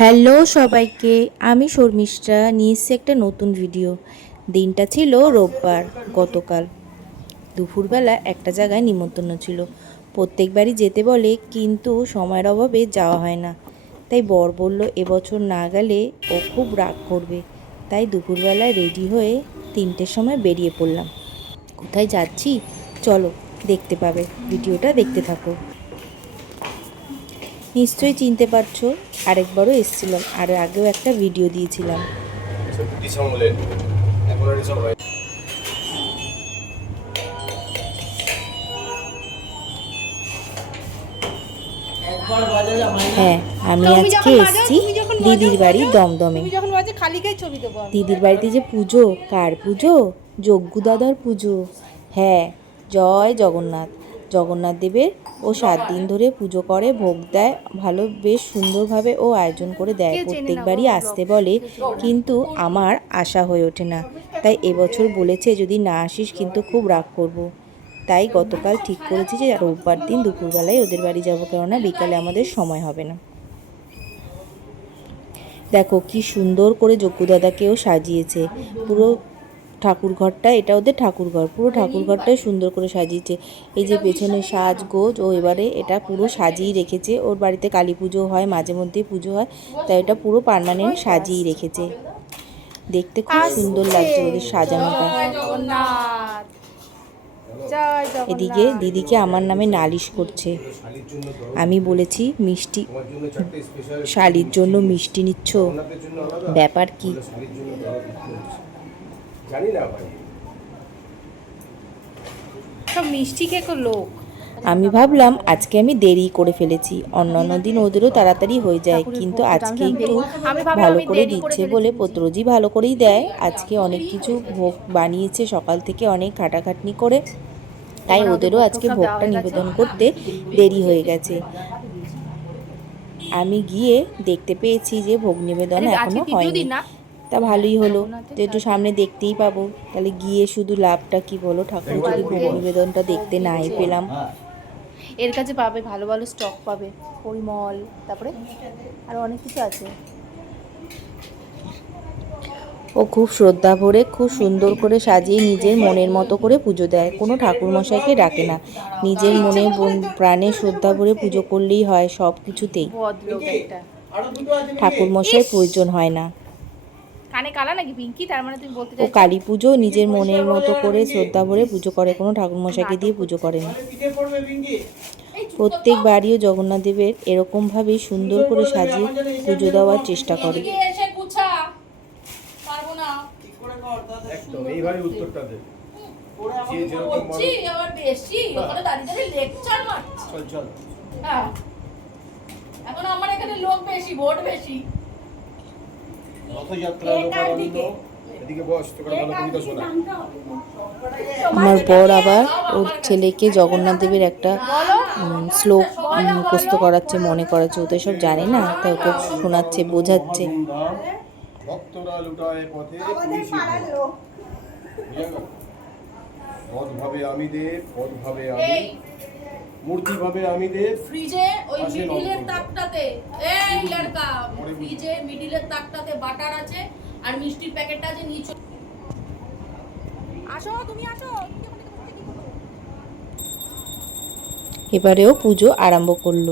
Hello সবাইকে, আমি শর্মিষ্ঠা নিয়ে এসেছি একটা নতুন ভিডিও দিনটা ছিল রোববার, গতকাল। দুপুরবেলা একটা জায়গায় নিমন্ত্রণ ছিল। প্রত্যেকবারই যেতে বলে, কিন্তু সময়ের অভাবে যাওয়া হয় না। তাই বর বলল, এবছর না গেলে ও খুব রাগ করবে। তাই দুপুরবেলায় রেডি হয়ে তিনটের সময় বেরিয়ে পড়লাম। কোথায় যাচ্ছি? চলো, দেখতে পাবে। ভিডিওটা দেখতে থাকো। নিশ্চয়ই চিনতে পারছ আরেকবারও এসেছিলাম আর আগেও একটা ভিডিও দিয়েছিলাম। হ্যাঁ আমি আজকে এসেছি দিদির বাড়ি দমদমে। দিদির বাড়িতে যে পুজো কার পুজো? যজ্ঞ দাদার পুজো। হ্যাঁ জয় জগন্নাথ। জগন্নাথ দেবের ও সাত দিন ধরে পুজো করে ভোগ দেয় ভালো বেশ সুন্দরভাবে ও আয়োজন করে দেয়। প্রত্যেকবারই আসতে বলে কিন্তু আমার আশা হয়ে ওঠে না। তাই এবছর বলেছে যদি না আসিস কিন্তু খুব রাগ করব। তাই গতকাল ঠিক করেছি যে রোববার দিন দুপুরবেলায় ওদের বাড়ি যাব কেননা বিকালে আমাদের সময় হবে না। দেখো কি সুন্দর করে যজ্ঞদাদাকেও সাজিয়েছে। পুরো ঠাকুর ঘরটা এটা ওদের ঠাকুর ঘর পুরো ঠাকুর ঘরটাই সুন্দর করে সাজিয়েছে। এই যে পেছনে সাজ গোজ ও এবারে এটা পুরো সাজিয়ে রেখেছে। ওর বাড়িতে কালী পুজো হয় মাঝে মধ্যে পুজো হয় তাই এটা পুরো পার্মানেন্ট সাজিয়ে রেখেছে। দেখতে খুব সুন্দর লাগছে ওদের সাজানোটা। এদিকে দিদিকে আমার নামে নালিশ করছে। আমি বলেছি মিষ্টি শালির জন্য মিষ্টি নিচ্ছ? ব্যাপার কি? জানি না ভাই। সব মিষ্টি খেকো লোক? আমি ভাবলাম আজকে আমি দেরি করে ফেলেছি। অন্যান্য দিন ওদেরও তাড়াতাড়ি হয়ে যায় কিন্তু আজকে একটু ভালো করে দিচ্ছে বলে পত্রজি ভালো করেই দেয়। আজকে অনেক কিছু ভোগ বানিয়েছে সকাল থেকে অনেক খাটাখাটনি করে। তাই ওদেরও আজকে ভোগটা নিবেদন করতে দেরি হয়ে গেছে। আমি গিয়ে দেখতে পেয়েছি যে ভোগ নিবেদন এখনও হয়নি। তা ভালোই হলো। যে একটু সামনে দেখতেই পাবো। তাহলে গিয়ে শুধু লাভটা কি বলো? ঠাকুর যদি নিবেদনটা দেখতে নাই পেলাম। এর কাছে পাবে ভালো ভালো স্টক পাবে। পরিমল তারপরে আরও অনেক কিছু আছে। ও খুব শ্রদ্ধা ভরে খুব সুন্দর করে সাজিয়ে নিজের মনের মতো করে পুজো দেয়। কোনো ঠাকুর মশাইকে ডাকে না। নিজের মনে প্রাণে শ্রদ্ধা ভরে পুজো করলেই হয় সব কিছুতেই ভদ্রলোক ঠাকুর মশাই প্রয়োজন হয় না। কানে কালা নাকি পিঙ্কি? তার মানে তুমি বলতে ও চাইছো কালী পুজো নিজের মনের মতো করে শ্রদ্ধা ভরে পুজো করে কোনো ঠাকুর মশাইকে দিয়ে পুজো করে না প্রত্যেক বাড়িও জগন্নাথ দেবের এরকমভাবেই সুন্দর করে সাজিয়ে পুজো দেওয়ার চেষ্টা করে। এখন আমার এখানে লোক বেশি ভোট বেশি রথযাত্রা লোকারণ্য এদিকে বস তোকে একটা ভালো কবিতা শোনা আমার বর আবার ওর ছেলেকে জগন্নাথ দেবের একটা শ্লোক মুখস্থ করাচ্ছে মনে করাচ্ছে। ও তো সব জানে না তাই ওকে শোনাচ্ছে বোঝাচ্ছে। ভক্তরা লুটায় পথে পুলিশি ভোগ। বুঝা গেল? পদ ভাবে আমি দেব পদ ভাবে আমি মূর্তি ভাবে আমি দে ফ্রিজে ওই মিডিলের তাকটাতে। এই লড়কা ফ্রিজে মিডিলের তাকটাতে বাটার আছে আর মিষ্টির প্যাকেটটা আছে নিচে আসো তুমি আসো? এবারেও পুজো আরম্ভ করল।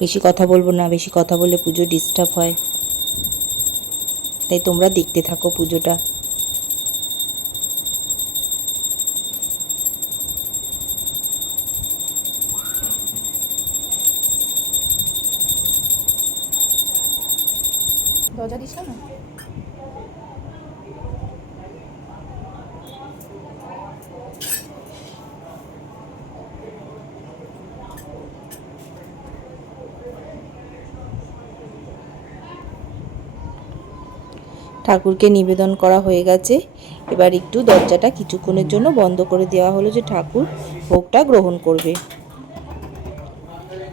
বেশি কথা বলব না, বেশি কথা বলে পুজো ডিস্টার্ব হয়। তাই তোমরা দেখতে থাকো পুজোটা। দরজা দিস না? ঠাকুরকে নিবেদন করা হয়ে গেছে। এবার একটু দরজাটা কিছুক্ষণের জন্য বন্ধ করে দেওয়া হলো যে ঠাকুর ভোগটা গ্রহণ করবে।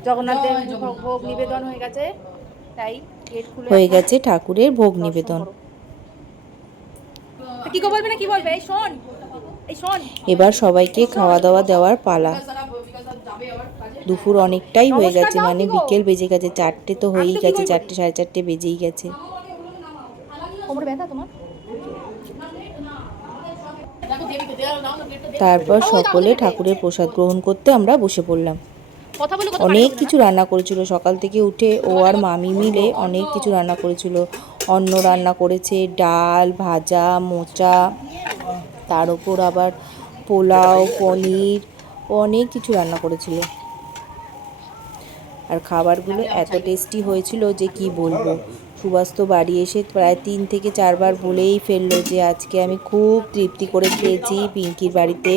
জগন্নাথ ভোগ- ভোগ নিবেদন হয়ে গেছে তাই হয়ে গেছে ঠাকুরের ভোগ নিবেদন। কি বলবে না কি বলবে? এই শোন এবার সবাইকে খাওয়া দাওয়া দেওয়ার পালা। দুপুর অনেকটাই হয়ে গেছে মানে বিকেল বেজে গেছে চারটে তো হয়েই গেছে চারটে সাড়ে চারটে বেজেই গেছে। কোমরে ব্যথা তোমার? তারপর সকলে ঠাকুরের প্রসাদ গ্রহণ করতে আমরা বসে পড়লাম। অনেক কিছু রান্না করেছিল। সকাল থেকে উঠে ও আর মামি মিলে অনেক কিছু রান্না করেছিল। অন্ন রান্না করেছে ডাল ভাজা মোচা তার উপর আবার পোলাও পনির অনেক কিছু রান্না করেছিল। আর খাবারগুলো এত টেস্টি হয়েছিল যে কি বলব? সুবাস তো বাড়ি এসে প্রায় তিন থেকে চারবার বলেই ফেলল যে আজকে আমি খুব তৃপ্তি করে খেয়েছি পিঙ্কির বাড়িতে।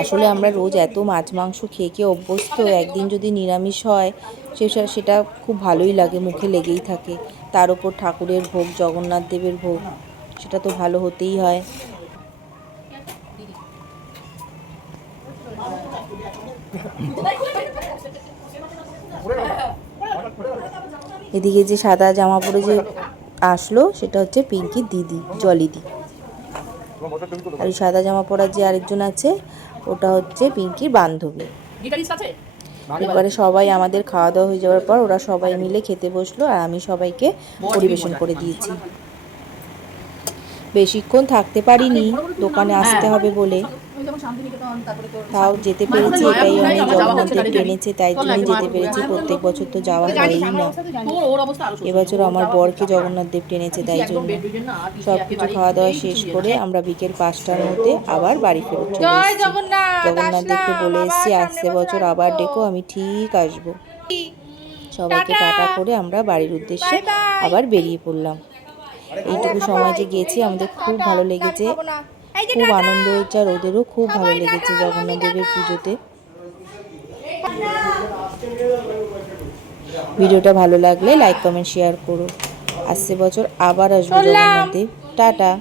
আসলে আমরা রোজ এত মাছ মাংস খেয়ে খেয়ে অভ্যস্ত, একদিন যদি নিরামিষ হয় সে সেটা খুব ভালোই লাগে, মুখে লেগেই থাকে। তার উপর ঠাকুরের ভোগ, জগন্নাথ দেবের ভোগ, সেটা তো ভালো হতেই হয়। এদিকে যে সাদা জামা পরে যে আসলো সেটা হচ্ছে পিঙ্কির দিদি জলিদি আর ওই সাদা জামা পরা যে আরেকজন আছে ওটা হচ্ছে পিঙ্কির বান্ধবী। এবারে সবাই আমাদের খাওয়া দাওয়া হয়ে যাওয়ার পর ওরা সবাই মিলে খেতে বসল আর আমি সবাইকে পরিবেশন করে দিয়েছি। বেশিক্ষণ থাকতে পারিনি দোকানে আসতে হবে বলে। তাও যেতে পেরেছি এটাই অনেক জগন্নাথ দেব টেনেছে তাই জন্যই যেতে পেরেছি প্রত্যেক বছর তো যাওয়া হয়ই না এবছর আমার বরকে জগন্নাথ দেব টেনেছে তাই জন্য সব কিছু খাওয়া দাওয়া শেষ করে আমরা বিকেল পাঁচটার মধ্যে আবার বাড়ি ফেরত চলে এসেছি। জগন্নাথ দেবকে বলে এসেছি আসছে বছর আবার। ডেকো আমি ঠিক আসব। সবাইকে টাটা। করে আমরা বাড়ির উদ্দেশ্যে। আবার বেরিয়ে পড়লাম। এইটুকু সময় যে গেছি আমাদের খুব ভালো লেগেছে। খুব আনন্দ হয়েছে আর ওদেরও খুব ভালো লেগেছে জগন্নাথ দেবের পুজোতে। ভিডিওটা ভালো লাগলে লাইক কমেন্ট শেয়ার করো। আসছে বছর আবার আসব। জগন্নাথ দেব টাটা।